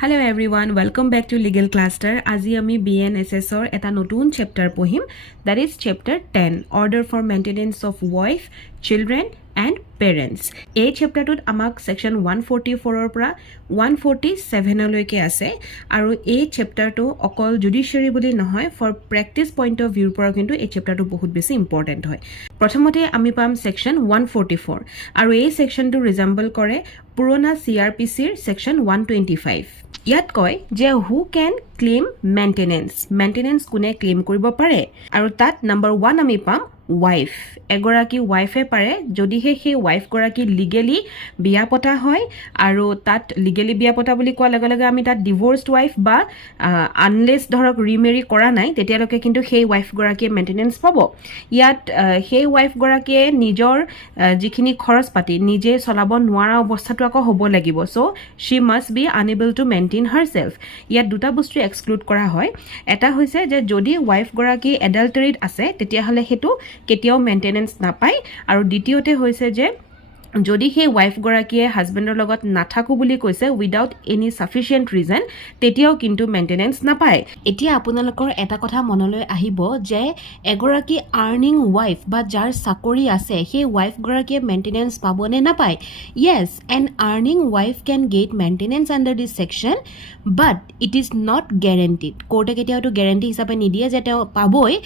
Hello everyone, welcome back to Legal Cluster. আজি আমি BNSS or এটা নতুন chapter পঢ়িম, that is chapter 10, Order for Maintenance of Wife, Children and Parents. এই চেপ্টাৰটোত আমাক section 144 ৰ পৰা 147 লৈকে আছে আৰু এই চেপ্টাৰটো অকল জুডিচিয়াৰী বুলি নহয় ফৰ প্ৰেক্টিছ পইণ্ট অফ ভিউৰ পৰা কিন্তু এই চেপ্টাৰটো বহুত বেছি ইম্পৰ্টেণ্ট হয়। প্ৰথমতে আমি পাম section 144 আৰু এই সেকশনটো ৰিজেম্বল কৰে পুৰণা CRPCৰ section 125। ইয়াত কয় যে হু ক্যান ক্লেইম মেইনটেনেন্স কোনে ক্লেইম কৰিব পাৰে আৰু তাত নম্বৰ 1 আমি পাম ওয়াইফ। এগৰাকী ওয়াইফে পাৰে যদিহে সেই ওয়াইফ গৰাকী লিগেলি বিয়া পতা হয় আৰু তাত লিগেলি বিয়া পতা বুলি কোৱা লগে লগে আমি তাত ডিভোৰ্সড ওয়াইফ বা আনলেছ ধৰক ৰিমেৰি কৰা নাই তেতিয়ালৈকে কিন্তু সেই ওয়াইফ গৰাকীয়ে মেইনটেনেন্স পাব। ইয়াত সেই ওয়াইফ গৰাকীয়ে নিজৰ যিখিনি খৰচ পাতি নিজে চলাব নোৱাৰা অৱস্থাটো আকৌ হ'ব লাগিব, so she must be unable to maintain herself. ইয়াত দুটা বস্তু এক্সক্লুড কৰা হয়। এটা হৈছে যে যদি ওয়াইফ গৰাকী এডাল্টাৰীত আছে তেতিয়াহ'লে হেতু কেতিয়াও মেইনটেনেন্স নাপায় আৰু দ্বিতীয়তে হৈছে যে যদি সেই ওয়াইফ গৰাকীয়ে হাজবেণ্ডৰ লগত নাথাকো বুলি কৈছে উইদাউট এনি সাফিচিয়েন্ট ৰিজন তেতিয়াও কিন্তু মেইনটেনেন্স নাপায়। এতিয়া আপোনালোকৰ এটা কথা মনলৈ আহিব যে এগৰাকী আৰ্নিং ওয়াইফ বা যাৰ চাকৰি আছে সেই ওয়াইফ গৰাকীয়ে মেইনটেনেন্স পাবনে নাপায়। Yes, an earning wife can get maintenance under this section, but it is not guaranteed. কোৰ্টে কেতিয়াওটো গ্যাৰান্টি হিচাপে নিদিয়ে যে তেওঁ পাবই।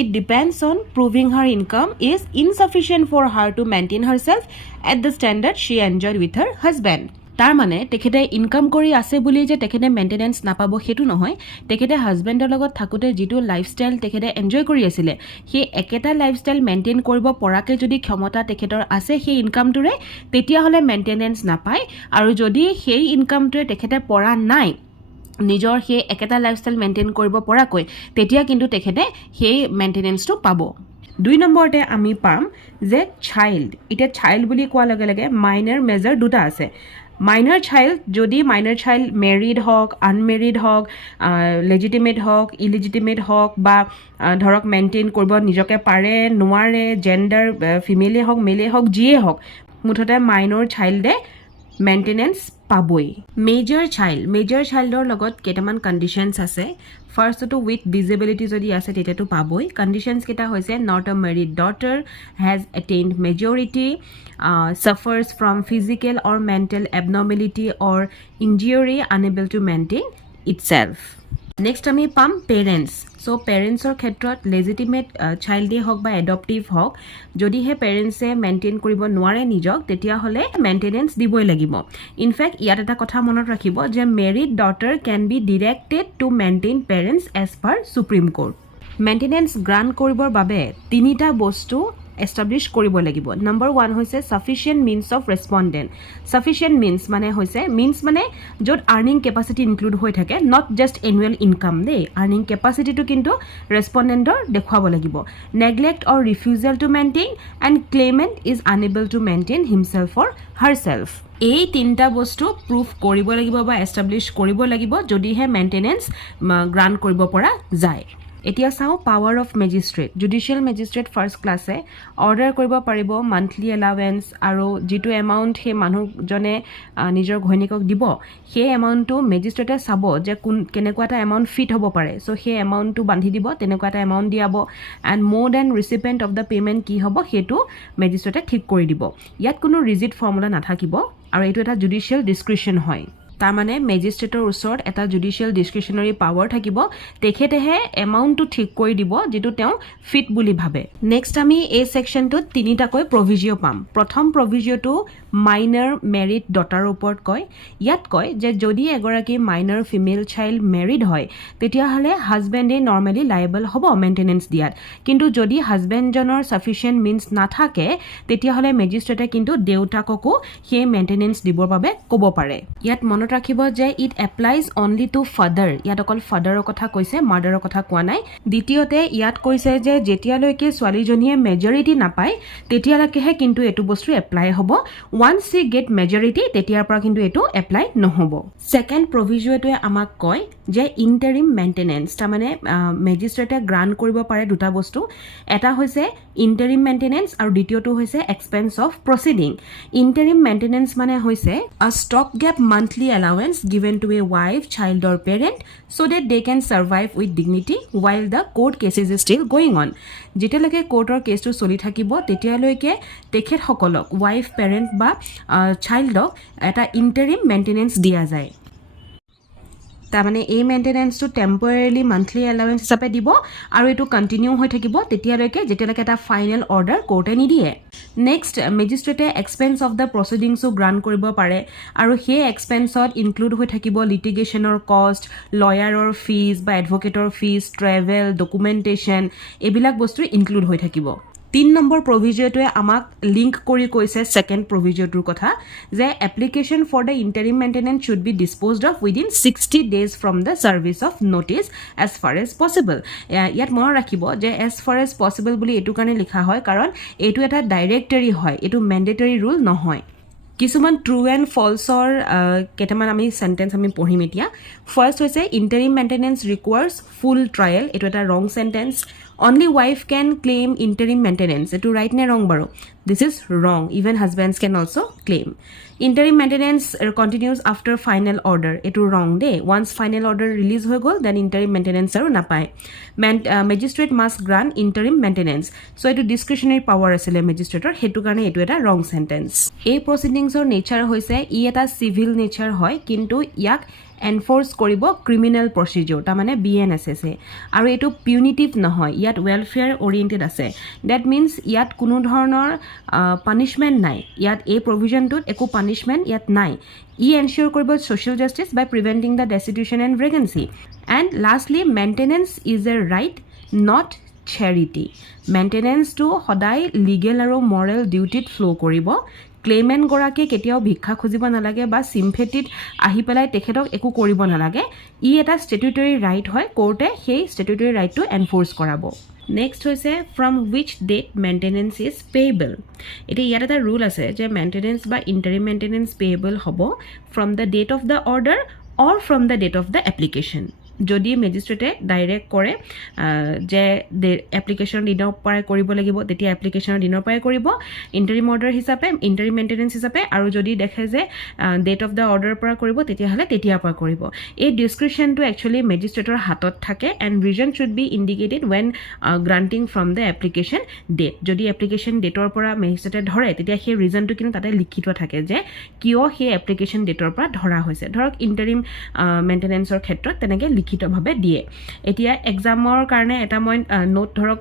It depends on proving her income is insufficient for her to maintain herself at the standard she enjoyed with her husband. তাৰ মানে তেখেতে ইনকাম কৰি আছে বুলি যে তেখেতে মেইনটেনেন্স নাপাব হেতু নহয়। তেখেতে হাজবেণ্ডৰ লগত থাকোতে যিটো লাইফষ্টাইল তেখেতে এনজয় কৰি আছিল সেই একেটা লাইফষ্টাইল মেইনটেইন কৰিব পৰাকে যদি ক্ষমতা তেখেতৰ আছে সেই ইনকামটোৰে তেতিয়াহ'লে মেইনটেনেন্স নাপায় আৰু যদি সেই ইনকামটোৰে তেখেতে পৰা নাই নিজৰ সেই একেটা লাইফষ্টাইল মেইনটেইন কৰিব পৰাকৈ তেতিয়া কিন্তু তেখেতে সেই মেইনটেনেন্সটো পাব। 2 নম্বৰতে আমি পাম যে চাইল্ড। এতিয়া চাইল্ড বুলি কোৱা লগে লগে মাইনৰ মেজৰ দুটা আছে। মাইনৰ চাইল্ড যদি মাইনৰ চাইল্ড মেৰিড হওক আনমেৰিড হওক লেজিটিমেট হওক ইলিজিটিমেট হওক বা ধৰক মেইনটেইন কৰিব নিজকে পাৰে নোৱাৰে জেণ্ডাৰ ফিমেলে হওক মেলে হওক যিয়ে হওক মুঠতে মাইনৰ চাইল্ডে মেইনটেনেন্স পাবই। মেজৰ চাইল্ডৰ লগত কেইটামান কণ্ডিশ্যনছ আছে। ফাৰ্ষ্টটো উইথ ডিজেবিলিটি যদি আছে তেতিয়াতো পাবই। কণ্ডিশ্যনছ কেইটা হৈছে not a married daughter, has attained majority, suffers from physical or mental abnormality or injury unable to maintain itself. Next আমি পাম পেৰেণ্টছ। সো পেৰেণ্টছৰ ক্ষেত্ৰত লেজিটিমেট চাইল্ডে হওক বা এডপটিভ হওক যদিহে পেৰেণ্টছে মেইনটেইন কৰিব নোৱাৰে নিজক তেতিয়াহ'লে মেইনটেনেন্স দিবই লাগিব। ইনফেক্ট ইয়াত এটা কথা মনত ৰাখিব যে married daughter can be directed to maintain parents as per Supreme Court. Maintenance grant কৰিবৰ বাবে তিনিটা বস্তু এষ্টাব্লিছ কৰিব লাগিব। নম্বৰ 1 হৈছে sufficient means of respondent. Sufficient means মানে য'ত আৰ্নিং কেপাচিটি ইনক্লুড হৈ থাকে, নট জাষ্ট এনুৱেল ইনকাম দেই, আৰ্নিং কেপাচিটিটো কিন্তু ৰেছপণ্ডেণ্টৰ দেখুৱাব লাগিব। Neglect or refusal to maintain and claimant is unable to maintain himself or herself. এই তিনিটা বস্তু প্ৰুফ কৰিব লাগিব বা এষ্টাব্লিছ কৰিব লাগিব যদিহে মেইনটেনেন্স গ্ৰাণ্ট কৰিব পৰা যায়। এতিয়া চাওঁ power of magistrate. Judicial magistrate first ক্লাছে অৰ্ডাৰ কৰিব পাৰিব মান্থলি এলাৱেন্স আৰু যিটো এমাউণ্ট সেই মানুহজনে নিজৰ ঘৈণীয়েকক দিব সেই এমাউণ্টটো মেজিষ্ট্ৰেটে চাব যে কেনেকুৱা এটা এমাউণ্ট ফিট হ'ব পাৰে। চ' সেই এমাউণ্টটো বান্ধি দিব, তেনেকুৱা এটা এমাউণ্ট দিয়াব এণ্ড মোৰ then recipient of the payment কি হ'ব সেইটো মেজিষ্ট্ৰেটে ঠিক কৰি দিব। ইয়াত কোনো ৰিজিড ফৰ্মুলা নাথাকিব আৰু এইটো এটা জুডিচিয়েল ডিছক্ৰিপশ্যন হয়। তাৰমানে মেজিষ্ট্ৰেটৰ ওচৰত এটা জুডিচিয়েল ডিছক্ৰিপশ্যনাৰী পাৱাৰ থাকিব, তেখেতেহে এমাউণ্টটো ঠিক কৰি দিব যিটো তেওঁ ফিট বুলি ভাবে। নেক্সট আমি এই ছেকশ্যনটোত তিনিটাকৈ প্ৰভিজিঅ' পাম। প্ৰথম প্ৰভিজিঅ'টো মাইনৰ মেৰিড ডটাৰৰ ওপৰত কয়। ইয়াত কয় যে যদি এগৰাকী মাইনৰ ফিমেল চাইল্ড মেৰিড হয় তেতিয়াহ'লে হাজবেণ্ডে নৰ্মেলি লায়েবল হ'ব মেইনটেনেন্স দিয়াত, কিন্তু যদি হাজবেণ্ডজনৰ ছাফিচিয়েণ্ট মিনছ নাথাকে তেতিয়াহ'লে মেজিষ্ট্ৰেটে কিন্তু দেউতাককো সেই মেইনটেনেন্স দিবৰ বাবে ক'ব পাৰে। ইয়াত মনত ৰাখিব যে ইট এপ্লাইজ অনলি টু ফাদাৰ। ইয়াত অকল ফাদাৰৰ কথা কৈছে, মাদাৰৰ কথা কোৱা নাই। দ্বিতীয়তে ইয়াত কৈছে যে যেতিয়ালৈকে ছোৱালীজনীয়ে মেজৰিটি নাপায় তেতিয়ালৈকেহে কিন্তু এইটো বস্তু এপ্লাই হ'ব। once she get majority তেতিয়াৰ পৰা কিন্তু এটো এপ্লাই নহব সেকেন্ড প্ৰভিজনটোৱে আমাক কয় যে ইন্টাৰিম মেইনটেনেন্স তাৰ মানে ম্যাজিষ্ট্ৰেটে গ্ৰান্ট কৰিব পাৰে দুটা বস্তু এটা হৈছে ইন্টাৰিম মেইনটেনেন্স আৰু দ্বিতীয়টো হৈছে এক্সপেন্স অফ প্ৰসিডিং ইন্টাৰিম মেইনটেনেন্স মানে হৈছে a stop gap monthly allowance given to a wife child or parent so that they can survive with dignity while the court cases is still going on যেতিয়ালৈকে কোৰ্টৰ কেছটো চলি থাকিব তেতিয়ালৈকে তেখেতসকলক wife parent বা চাইল্ডক এটা ইন্টাৰিম মেইনটেনেন্স দিয়া যায় তাৰ মানে এই মেইনটেনেন্সটো টেম্পৰেলি মান্থলি এলাউৱেন্স হিচাপে দিব আৰু এটো কন্টিনিউ হৈ থাকিব তেতিয়ালৈকে যেতিয়ালৈকে এটা ফাইনেল অৰ্ডাৰ কোৰ্টে নিদিয়ে নেক্সট মেজিষ্ট্ৰেটে এক্সপেন্স অফ দ্য প্ৰসিডিংছো গ্ৰান্ট কৰিব পাৰে আৰু সেই এক্সপেন্সত ইনক্লুড হৈ থাকিব লিটিগেশ্যনৰ কষ্ট লয়াৰৰ ফিজ বা এডভোকেটৰ ফিজ ট্ৰেভেল ডকুমেন্টেশন এবিলাক বস্তু ইনক্লুড হৈ থাকিব 3 নম্বৰ প্ৰভিজনটোৱে আমাক লিংক কৰি কৈছে সেকেন্ড প্ৰভিজনটোৰ কথা যে application for the interim maintenance should be disposed of within 60 days from the service of notice as far as possible ইয়াত মনত ৰাখিব যে এজ ফাৰ এজ পসিবল বুলি এটো কাৰণে লিখা হয় কাৰণ এটো এটা ডাইৰেক্টৰি হয় এটো ম্যান্ডেটৰি ৰুল নহয় কিছুমান ট্ৰু এণ্ড ফলছৰ কেটামান আমি সেন্টেন্স আমি পঢ়িম এতিয়া ফাৰ্স্ট হৈছে ইন্টাৰিম মেইনটেনেন্স ৰিকুৱাৰ্স ফুল ট্ৰায়াল এটো এটা ৰং sentence only wife can claim interim maintenance etu right ne wrong baro this is wrong even husbands can also claim interim maintenance continues after final order etu wrong day once final order release hoy gol then interim maintenance aru na pai magistrate must grant interim maintenance so etu discretionary power asile magistrator hetu karone etu eta wrong sentence ei proceedings or nature hoise e eta civil nature hoy kintu yak enforce কৰিব criminal প্ৰসিডিউৰ তা মানে BNSS আৰু এটো punitive নহয় ইয়াত welfare ওৰিয়েন্টেড আছে that means ইয়াত কোনো ধৰণৰ পানিশমেন্ট নাই ইয়াত এই প্ৰভিজনটোত একো পানিশমেন্ট ইয়াত নাই ই এনশিওৰ কৰিব social justice by preventing the destitution and vagrancy and lastly maintenance is a right not charity maintenance to সদায় legal আৰু moral duty ফ্লো কৰিব ক্লেমেন্ট গৰাকী কেতিয়াও ভিক্ষা খুজিব নালাগে বা সিম্পেটিত আহি পেলাই তেখেতক একো কৰিব নালাগে ই এটা স্ট্যাটুটৰি ৰাইট হয় কোৰ্টে সেই স্ট্যাটুটৰি ৰাইটটো এনফোৰ্স কৰাব নেক্সট হৈছে from which date maintenance is payable এটা ইয়াত এটা ৰুল আছে যে মেইনটেনেন্স বা ইন্টাৰিম মেইনটেনেন্স পেয়েবল হ'ব from the date of the order or from the date of the application যদি মেজিষ্ট্ৰেটে ডাইৰেক্ট কৰে যে এপ্লিকেশন দিনৰ পৰাই কৰিব লাগিব তেতিয়া এপ্লিকেশনৰ দিনৰ পৰাই কৰিব ইন্টাৰিম অৰ্ডাৰ হিচাপে ইন্টাৰিম মেইনটেনেন্স হিচাপে আৰু যদি দেখে যে ডেট অফ দা অৰ্ডাৰ পৰা কৰিব তেতিয়া হলে তেতিয়াৰ পৰা কৰিব এই ডিসক্ৰিপশনটো একচুয়ালি মেজিষ্ট্ৰেটৰ হাতত থাকে and reason should be indicated when granting from the application date যদি এপ্লিকেশন ডেটৰ পৰা মেজিষ্ট্ৰেটে ধৰে তেতিয়া সেই ৰিজনটো কিন্তু তাতে লিখিত থাকে যে কিয় সেই এপ্লিকেশন ডেটৰ পৰা ধৰা হৈছে ধৰক ইন্টাৰিম মেইনটেনেন্সৰ ক্ষেত্ৰত তেনেকে লিখিতভাৱে দিয়ে এতিয়া এক্সামৰ কাৰণে এটা মই নোট ধৰক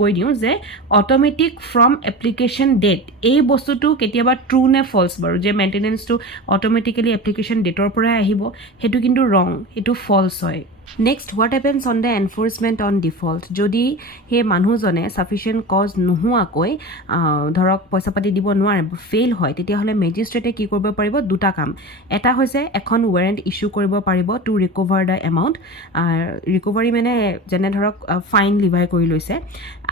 কৈ দিও যে অটোমেটিক ফ্ৰম এপ্লিকেশন ডেট এই বস্তুটো কেতিয়াবা ট্ৰু নে ফলস বাৰু যে মেইনটেনেন্সটো অটোমেটিক্যালি এপ্লিকেশন ডেটৰ পৰা আহিব হেতু কিন্তু ৰং এটো ফলস হয় Next, what happens on the enforcement on default? যদি হে মানুহজনে sufficient cause নোহোৱাকৈ ধৰক পইচা পাতি দিব নোৱাৰে ফেইল হয় তেতিয়াহলে মেজিষ্ট্ৰেটে কি কৰিব পাৰিব দুটা কাম এটা হৈছে এখন ৱাৰেন্ট ইস্যু কৰিব পাৰিব টু ৰিকভাৰ দা এমাউন্ট ৰিকভাৰি মানে যেনে ধৰক ফাইন লিভাই কৰি লৈছে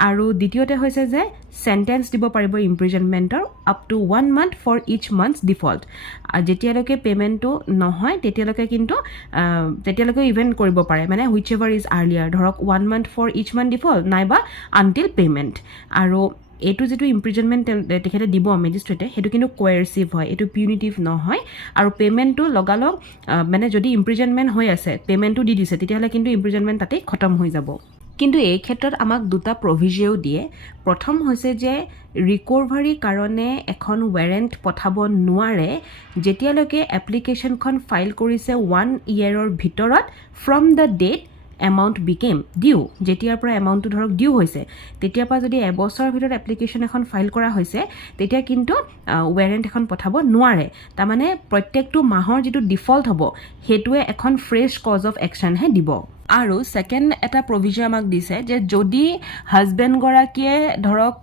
আৰু দ্বিতীয়তে হৈছে যে সেন্টেন্স দিব পাৰিব ইমপ্ৰিজনমেন্টৰ up to 1 month for each months default যেতিয়ালৈকে পেমেন্টটো নহয় তেতিয়ালৈকে কিন্তু তেতিয়ালৈকে ইভেন্ট কৰিব পাৰে মানে whichever is earlier ধৰক 1 month for each month default নাইবা until payment আৰু এটো যেটো ইমপ্ৰিজনমেন্ট তেখেতে দিব মেজিষ্ট্ৰেটে হেতু কিন্তু কোয়াৰসিভ হয় এটো পিউনিটিভ নহয় আৰু পেমেন্টটো লগালগ মানে যদি ইমপ্ৰিজনমেন্ট হৈ আছে পেমেন্টটো দি দিছে তেতিয়াহলে কিন্তু ইমপ্ৰিজনমেন্ট তাতে খতম হৈ যাব কিন্তু এই ক্ষেত্ৰত আমাক দুটা প্ৰভিজনও দিয়ে প্ৰথম হৈছে যে ৰিকভাৰি কাৰণে এখন ৱাৰেন্ট পঠাব নোৱাৰে যেতিয়ালৈকে এপ্লিকেশনখন ফাইল কৰিছে 1 ইয়াৰৰ ভিতৰত from the date amount became due যেতিয়াৰ পৰা এমাউন্টটো ধৰক ডিউ হৈছে তেতিয়াৰ পৰা যদি এবছৰৰ ভিতৰত এপ্লিকেশন এখন ফাইল কৰা হৈছে তেতিয়া কিন্তু ৱাৰেন্ট এখন পঠাব নোৱাৰে তাৰ মানে প্ৰত্যেকটো মাহৰ যেটো ডিফল্ট হ'ব হেতুৱে এখন ফ্ৰেশ কজ অফ একচন হে দিব আৰু সেকেন্ড এটা প্ৰভিজন আমাক দিছে যে যদি হাজবেন্ড গৰাকীয়ে ধৰক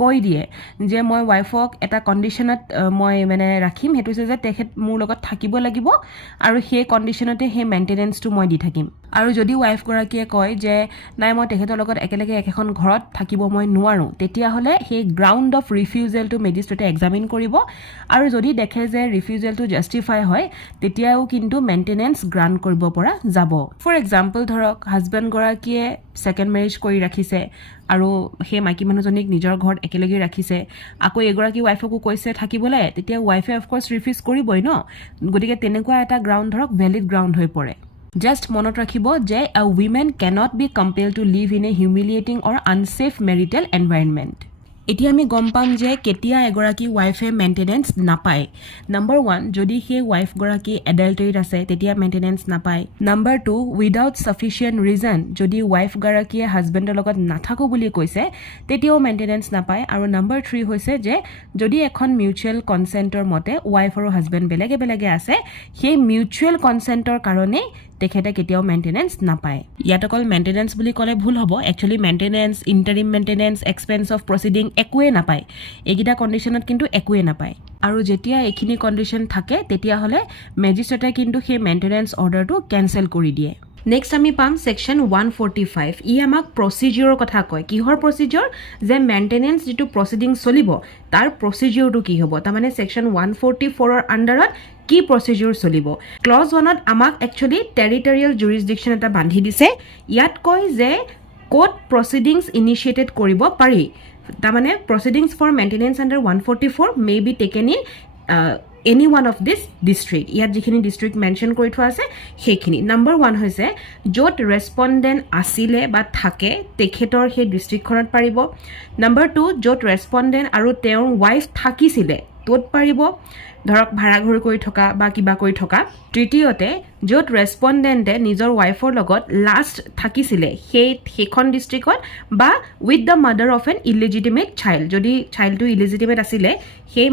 কৈ দিয়ে যে মই ওয়াইফক এটা কন্ডিশনত মই মানে ৰাখিম হেতু যে তেখেত মোৰ লগত থাকিব লাগিব আৰু সেই কন্ডিশনতে হে মেইনটেনেন্সটো মই দি থাকিম আৰু যদি ওয়াইফ গৰাকীয়ে কয় যে নাই মই তেখেতৰ লগত একেলগে একেখন ঘৰত থাকিব মই নোৱাৰো তেতিয়া হলে সেই ground of refusal two মেজিষ্ট্ৰেটে examine কৰিব আৰু যদি দেখে যে ৰিফিউজেলটো জাষ্টিফাই হয় তেতিয়াও কিন্তু মেইনটেনেন্স গ্ৰান্ট কৰিব পৰা যাব ফৰ এক্সাম্পল ধৰক হাজবেণ্ড গৰাকীয়ে সেকেন্ড মেৰেজ কৰি ৰাখিছে আৰু সেই মাইকী মানুহজনীক নিজৰ ঘৰত একেলগে ৰাখিছে আকৌ এগৰাকী ওয়াইফকো কৈছে থাকিবলৈ তেতিয়া ওয়াইফে অফ কোৰ্স ৰিফিউজ কৰিবই ন গতিকে তেনেকুৱা এটা গ্ৰাউণ্ড ধৰক ভ্যালিড গ্ৰাউণ্ড হৈ পৰে Just মনত ৰাখিব যে a woman cannot be compelled to live in a humiliating or unsafe marital environment. এতিয়া আমি গম পাম যে কেতিয়া এগৰাকী ওয়াইফে মেইনটেনেন্স নাপায় নম্বৰ 1 যদি সেই ওয়াইফ গৰাকী এডাল্টাৰীত আছে তেতিয়া মেইনটেনেন্স নাপায় নম্বৰ 2 উইদাউট সাফিচিয়েন্ট ৰিজন যদি ওয়াইফ গৰাকীয়ে হাজবেণ্ডৰ লগত নাথাকো বুলি কৈছে তেতিয়াও মেইনটেনেন্স নাপায় আৰু নম্বৰ 3 হৈছে যে যদি এখন মিউচুৱেল কনসেন্টৰ মতে ওয়াইফ আৰু হাজবেণ্ড বেলেগে বেলেগে আছে সেই মিউচুৱেল কনসেন্টৰ কাৰণে তেখেতে কেতিয়াও মেইনটেনেন্স নাপায় ইয়াত অকল মেইনটেনেন্স বুলি ক'লে ভুল হ'ব actually maintenance interim maintenance expense of proceeding একোৱে নাপায় এইকেইটা কণ্ডিশ্যনত কিন্তু একোৱে নাপায় আৰু যেতিয়া এইখিনি কণ্ডিশ্যন থাকে তেতিয়া হলে মেজিষ্ট্ৰেটে কিন্তু সেই মেইনটেনেন্স অৰ্ডাৰটো কেনসেল কৰি দিয়ে নেক্সট আমি পাম সেকশন 145 ই আমাক প্ৰসিডিউৰৰ কথা কয় কিহৰ প্ৰসিডিউৰ যে মেইনটেনেন্স যেটো প্ৰসিডিং চলিব তাৰ প্ৰসিডিউৰটো কি হ'ব তাৰ মানে সেকশন 144 ৰ আন্ডাৰত কি প্ৰসিডিউৰ চলিব ক্লজ 1ত আমাক একচুয়ালি টেৰিটৰিয়েল জুৰিসডিকশন এটা বান্ধি দিছে ইয়াত কয় যে কোড প্ৰসিডিংস ইনিশিয়েটেড কৰিব পাৰি তাৰ মানে proceedings for maintenance under 144 may be taken in any one of this district ইয়াত যিখিনি ডিস্ট্ৰিক্ট মেনশন কৰি থোৱা আছে সেইখিনি নম্বৰ 1 হৈছে যত ৰেসপন্ডেন্ট আছিলে বা থাকে তেখেতৰ সেই ডিস্ট্ৰিক্টখনত পাৰিব নম্বৰ 2 যত ৰেসপন্ডেন্ট আৰু তেওঁৰ ওয়াইফ থাকিছিলে তত পাৰিব ধৰক ভাড়া ঘৰ কৰি থকা বা কিবা কৰি থকা তৃতীয়তে যত ৰেসপন্ডেন্টে নিজৰ ওয়াইফৰ লগত লাষ্ট থাকিছিলে সেইখন ডিস্ট্ৰিক্টত বা with the mother of an illegitimate child যদি চাইল্ডটো ইলিজিটিমেট আছিলে সেই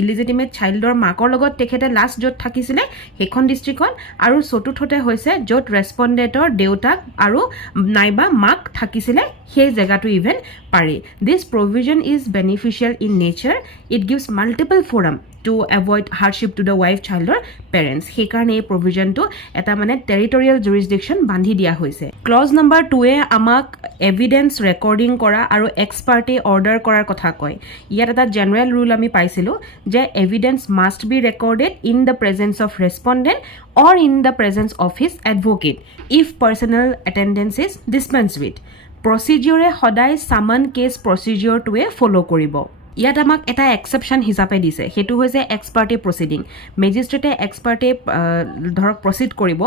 ইলিজিটিমেট চাইল্ডৰ মাকৰ লগত তেখেতে লাষ্ট যত থাকিছিলে সেইখন ডিস্ট্ৰিক্টত আৰু চতুৰ্থতে হৈছে যত ৰেসপন্ডেন্টৰ দেউতাক আৰু নাইবা মাক থাকিছিলে সেই জায়গাটো ইভেন পাৰি this provision is beneficial in nature it gives multiple forum to avoid hardship to the wife child or parents সেই কাৰণে এই প্ৰভিজনটো এটা মানে টেৰিটৰিয়েল জুৰিসডিকশন বান্ধি দিয়া হৈছে ক্লজ নম্বৰ 2 এ আমাক এভিডেন্স ৰেকৰ্ডিং কৰা আৰু এক্সপাৰ্টে অৰ্ডাৰ কৰাৰ কথা কয় ইয়াত এটা জেনাৰেল ৰুল আমি পাইছিলো যে evidence must be recorded in the presence of respondent or in the presence of his advocate if personal attendance is dispensed with procedure সদায় সামন কেস procedure টোৱে ফলো কৰিব ইয়াত আমাক এটা এক্সেপশন হিচাপে দিছে হেতু হৈছে এক্সপাৰ্টি প্ৰসিডিং মেজিষ্ট্ৰেটে এক্সপাৰ্টি ধৰক প্ৰসিড কৰিব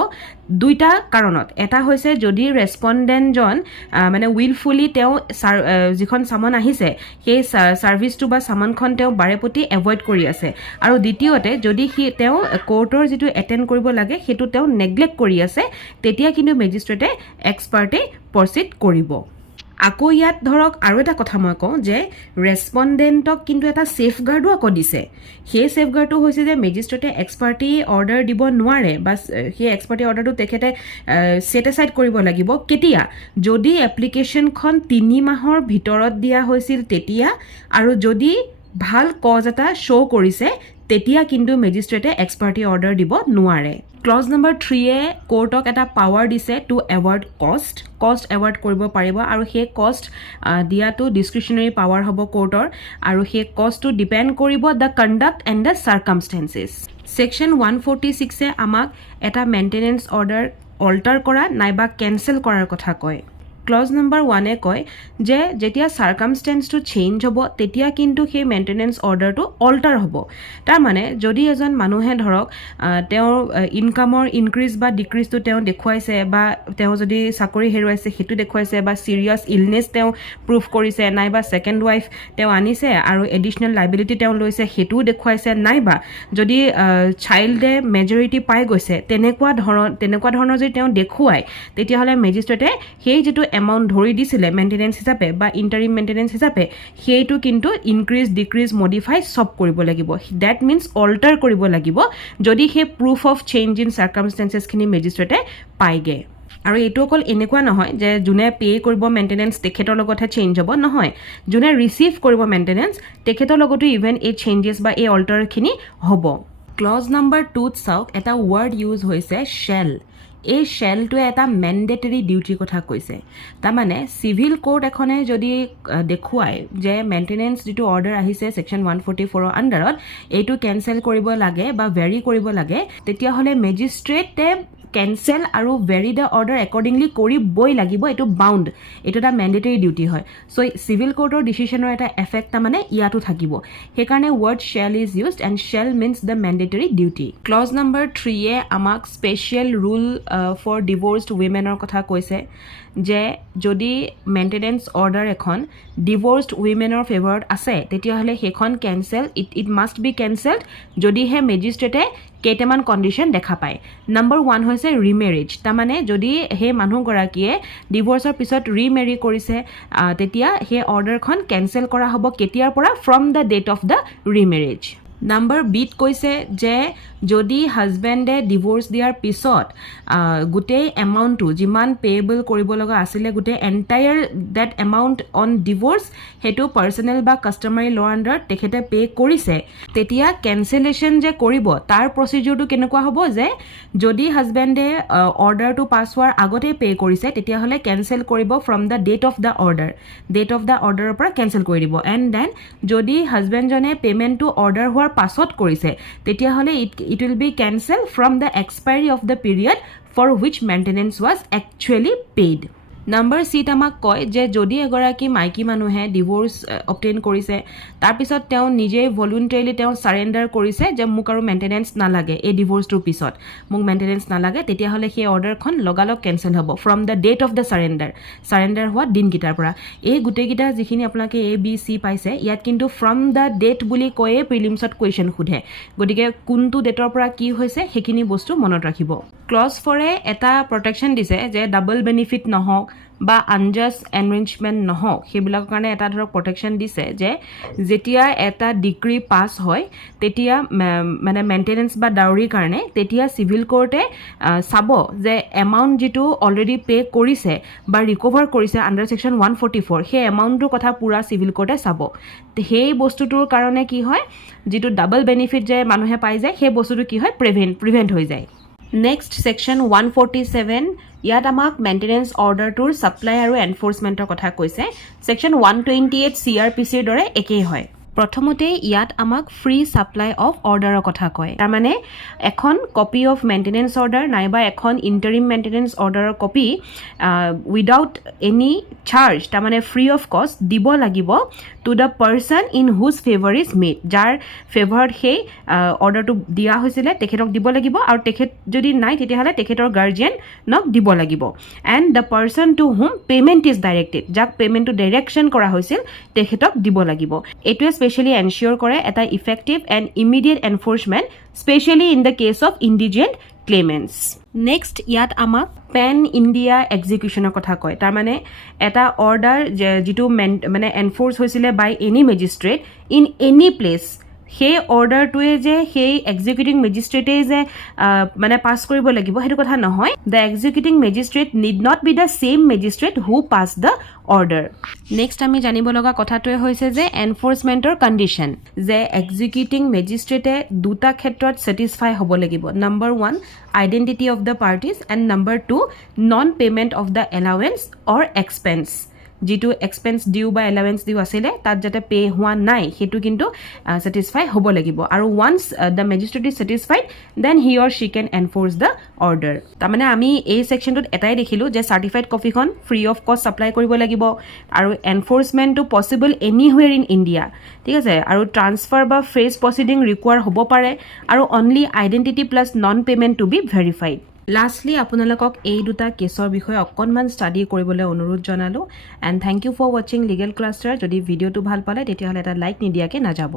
দুইটা কাৰণত এটা হৈছে যদি ৰেসপন্ডেন্টজন মানে উইলফুলি তেওঁ যিখন সামন আহিছে সেই সাৰ্ভিসটো বা সামনখন তেওঁ বাৰেপতি এভয়েড কৰি আছে আৰু দ্বিতীয়তে যদি তেওঁ কোৰ্টৰ যেটো এটেন্ড কৰিব লাগে হেতু তেওঁ নেগলেক্ট কৰি আছে তেতিয়া কিন্তু মেজিষ্ট্ৰেটে এক্সপাৰ্টি প্ৰসিড কৰিব আকৌ ইয়াত ধৰক আৰু এটা কথা মই কওঁ যে ৰেসপন্ডেন্টক কিন্তু এটা সেফগাৰ্ডো আকৌ দিছে সেই সেফগাৰ্ডটো হৈছে যে মেজিষ্ট্ৰেটে এক্সপাৰ্টি অৰ্ডাৰ দিব নোৱাৰে বা সেই এক্সপাৰ্টি অৰ্ডাৰটো তেখেতে সেট এসাইড কৰিব লাগিব কেতিয়া যদি এপ্লিকেশনখন 3 মাহৰ ভিতৰত দিয়া হৈছিল তেতিয়া আৰু যদি ভাল কজ এটা শো কৰিছে তেতিয়া কিন্তু মেজিষ্ট্ৰেটে এক্সপাৰ্টি অৰ্ডাৰ দিব নোৱাৰে ক্লজ নম্বৰ 3 এ কোৰ্টক এটা পাৱাৰ দিছে টু এৱাৰ্ড কষ্ট এৱাৰ্ড কৰিব পাৰিব আৰু সেই কষ্ট দিয়াটো ডিসক্ৰিপশনাৰী পাৱাৰ হ'ব কোৰ্টৰ আৰু সেই কষ্টটো ডিপেন্ড কৰিব the conduct and the circumstances section 146 এ আমাক এটা মেইনটেনেন্স অৰ্ডাৰ অল্টাৰ কৰা নাইবা কেনসেল কৰাৰ কথা কয় ক্লজ নম্বৰ 1 এ কয় যে যেতিয়া সাৰ্কামস্টেন্সটো চেঞ্জ হ'ব তেতিয়া কিন্তু সেই মেইনটেনেন্স অৰ্ডাৰটো অল্টাৰ হ'ব তাৰ মানে যদি এজন মানুহে ধৰক তেওঁৰ ইনকামৰ ইনক্ৰিজ বা ডিক্ৰিজটো তেওঁ দেখুৱাইছে বা তেওঁ যদি চাকৰি হেৰুৱাইছে হেতু দেখুৱাইছে বা সিৰিয়াস ইলনেস তেওঁ প্ৰুফ কৰিছে নাইবা সেকেন্ড ওয়াইফ তেওঁ আনিছে আৰু এডিশনাল লাইবিলিটি তেওঁ লৈছে হেতু দেখুৱাইছে নাইবা যদি চাইল্ডে মেজৰিটি পাই গৈছে তেনেকুৱা ধৰণৰ যদি তেওঁ দেখুৱায় তেতিয়া হলে মেজিষ্ট্ৰেটে সেই যেটো এমাউন্ট ধৰি দিছিলে মেইনটেনেন্স হিচাপে বা ইন্টাৰিম মেইনটেনেন্স হিচাপে সেইটো কিন্তু ইনক্ৰিজ ডিক্ৰিজ মডিফাই সব কৰিব লাগিব দ্যাট মিন্স অল্টাৰ কৰিব লাগিব যদি হে প্ৰুফ অফ চেঞ্জ ইন সাৰ্কামস্টেন্সেছ খিনি মেজিষ্ট্ৰেটে পাইগে আৰু এটো অকল এনেকুৱা নহয় যে জুনে পে কৰিব মেইনটেনেন্স তেখেতৰ লগতহে চেঞ্জ হ'ব নহয় জুনে ৰিসিভ কৰিব মেইনটেনেন্স তেখেতৰ লগতো ইভেন এই চেঞ্জেছ বা এই অল্টাৰ খিনি হ'ব ক্লজ নাম্বাৰ 2ত চাওক এটা ৱৰ্ড ইউজ হৈছে শ্বেল এই শ্বেলটোৱে এটা মেণ্ডেটৰী ডিউটিৰ কথা কৈছে তাৰমানে চিভিল কোড এখনে যদি দেখুৱায় যে মেইনটেনেন্স যিটো অৰ্ডাৰ আহিছে সেকশন 144ৰ আণ্ডাৰত এইটো কেনসেল কৰিব লাগে বা ভেৰি কৰিব লাগে তেতিয়াহ'লে মেজিষ্ট্ৰেটে কেনসেল আৰু ভেৰি দ্য অৰ্ডাৰ একৰ্ডিংলি কৰিবই লাগিব এইটো বাউণ্ড এইটো এটা মেণ্ডেটৰী ডিউটি হয় সো চিভিল কোৰ্টৰ ডিচিশ্যনৰ এটা এফেক্ট তাৰমানে ইয়াতো থাকিব সেইকাৰণে word shall is used and shall means the mandatory duty clause number 3 আমাক স্পেচিয়েল ৰুল ফৰ ডিভোৰ্ছড উইমেনৰ কথা কৈছে যে যদি মেইনটেনেন্স অৰ্ডাৰ এখন ডিভোৰ্ছড উইমেনৰ ফেভাৰত আছে তেতিয়াহ'লে সেইখন কেনসেল ইট মাষ্ট বি কেনসেলড যদিহে মেজিষ্ট্ৰেটে কেইটামান কণ্ডিশ্যন দেখা পায় নম্বৰ 1 হৈছে ৰিমেৰিজ তাৰমানে যদি সেই মানুহগৰাকীয়ে ডিভোৰ্ছৰ পিছত ৰিমেৰি কৰিছে তেতিয়া সেই অৰ্ডাৰখন কেনসেল কৰা হ'ব কেতিয়াৰ পৰা from the date of the remarriage number বিত কৈছে যে যদি হাজবেণ্ডে ডিভোৰ্চ দিয়াৰ পিছত গোটেই এমাউণ্টটো যিমান পেয়েবল কৰিব লগা আছিলে গোটেই entire debt amount on divorce সেইটো পাৰ্চনেল বা কাষ্টমাৰী ল' আণ্ডাৰত তেখেতে পে' কৰিছে তেতিয়া কেনচেলেশ্যন যে কৰিব তাৰ প্ৰচিডিউৰটো কেনেকুৱা হ'ব যে যদি হাজবেণ্ডে অৰ্ডাৰটো পাছ হোৱাৰ আগতে পে' কৰিছে তেতিয়াহ'লে কেনচেল কৰিব from the date of the অৰ্ডাৰৰ পৰা কেনচেল কৰি দিব এণ্ড দেন যদি হাজবেণ্ডজনে পে'মেণ্টটো অৰ্ডাৰ হোৱাৰ পাছত কৰিছে তেতিয়াহ'লে it will be cancelled from the expiry of the period for which maintenance was actually paid. Number চিত আমাক কয় যে যদি এগৰাকী মাইকী মানুহে ডিভোৰ্চ অবটেইন কৰিছে তাৰপিছত তেওঁ নিজে ভলুণ্টাৰীলি তেওঁ সাৰেণ্ডাৰ কৰিছে যে মোক আৰু মেইনটেনেন্স নালাগে এই ডিভোৰ্চটোৰ পিছত মোক মেইনটেনেন্স নালাগে তেতিয়াহ'লে সেই অৰ্ডাৰখন লগালগ কেনসেল হ'ব from the date of the surrender হোৱা দিনকেইটাৰ পৰা এই গোটেইকেইটা যিখিনি আপোনালোকে এ বি চি পাইছে ইয়াত কিন্তু ফ্ৰম দ্য ডেট বুলি কৈয়ে প্ৰিলিমছত কুৱেশ্যন সোধে গতিকে কোনটো ডেটৰ পৰা কি হৈছে সেইখিনি বস্তু মনত ৰাখিব ক্লজ 4 এটা প্ৰটেকশ্যন দিছে যে ডাবল বেনিফিট নহওক বা আনজাষ্ট এনৰিঞ্জমেণ্ট নহওক সেইবিলাকৰ কাৰণে এটা ধৰক প্ৰটেকশ্যন দিছে যে যেতিয়া এটা ডিক্ৰী পাছ হয় তেতিয়া মানে মেইনটেনেন্স বা ডাউৰীৰ কাৰণে তেতিয়া চিভিল কোৰ্টে চাব যে এমাউণ্ট যিটো অলৰেডি পে' কৰিছে বা ৰিকভাৰ কৰিছে আণ্ডাৰ ছেকশ্যন 144 সেই এমাউণ্টটোৰ কথা পূৰা চিভিল কোৰ্টে চাব সেই বস্তুটোৰ কাৰণে কি হয় যিটো ডাবল বেনিফিট যে মানুহে পাই যায় সেই বস্তুটো কি হয় প্ৰিভেণ্ট হৈ যায় নেক্সট ছেকশ্যন 147 ইয়াত আমাক মেইনটেনেন্স অৰ্ডাৰটোৰ ছাপ্লাই আৰু এনফৰ্চমেণ্টৰ কথা কৈছে ছেকশ্যন 128 CRPCৰ দৰে একেই হয় প্ৰথমতে ইয়াত আমাক ফ্ৰী ছাপ্লাই অফ অৰ্ডাৰৰ কথা কয় তাৰমানে এখন কপি অফ মেইনটেনেন্স অৰ্ডাৰ নাইবা এখন ইণ্টাৰিম মেইনটেনেন্স অৰ্ডাৰৰ কপি উইদাউট এনি চাৰ্জ তাৰমানে ফ্ৰী অফ কষ্ট দিব লাগিব টু দ্য পাৰ্চন ইন হুজ ফেভাৰ ইজ মেড যাৰ ফেভাৰত সেই অৰ্ডাৰটো দিয়া হৈছিলে তেখেতক দিব লাগিব আৰু তেখেত যদি নাই তেতিয়াহ'লে তেখেতৰ গাৰ্জিয়ানক দিব লাগিব and the person to whom payment is directed যাক পে'মেণ্টটো ডাইৰেকশ্যন কৰা হৈছিল তেখেতক দিব লাগিব এইটোৱে স্পেচিয়েলি এনচিয়ৰ কৰে এটা effective and immediate enforcement specially in the case of indigent claimants next ইয়াত আমাক পেন ইণ্ডিয়া এক্সিকিউশ্যনৰ কথা কয় তাৰমানে এটা অৰ্ডাৰ যিটো মানে এনফৰ্চ হৈছিলে by any magistrate in any place সেই অৰ্ডাৰটোৱে যে সেই এক্সিকিউটিং মেজিষ্ট্ৰেটেই যে মানে পাছ কৰিব লাগিব সেইটো কথা নহয় the executing magistrate need not be the same magistrate who pass the order next আমি জানিব লগা কথাটোৱে হৈছে যে এনফৰ্চমেণ্টৰ কণ্ডিশ্যন যে এক্সিকিউটিং মেজিষ্ট্ৰেটে দুটা ক্ষেত্ৰত ছেটিছফাই হ'ব লাগিব number 1 identity of the parties and number 2 non payment of the allowance or expense যিটো এক্সপেঞ্চ ডিউ বা এলাৱেঞ্চ ডিউ আছিলে তাত যাতে পে' হোৱা নাই সেইটো কিন্তু ছেটিছফাই হ'ব লাগিব আৰু once the magistrate is satisfied then he or she can enforce the order তাৰমানে আমি এই ছেকশ্যনটোত এটাই দেখিলোঁ যে চাৰ্টিফাইড কপিখন ফ্ৰী অফ কষ্ট ছাপ্লাই কৰিব লাগিব আৰু এনফৰ্চমেণ্টটো পচিবল এনিহুৱেৰ ইন ইণ্ডিয়া ঠিক আছে আৰু ট্ৰান্সফাৰ বা ফ্ৰেজ প্ৰচিডিং ৰিকুৱাৰ হ'ব পাৰে আৰু only identity plus non payment to be verified lastly আপোনালোকক এই দুটা কেছৰ বিষয়ে অকণমান ষ্টাডি কৰিবলৈ অনুৰোধ জনালোঁ এণ্ড থেংক ইউ ফৰ ৱাচিং লিগেল ক্লাষ্টাৰ যদি ভিডিঅ'টো ভাল পালে তেতিয়াহ'লে এটা লাইক নিদিয়াকৈ নাযাব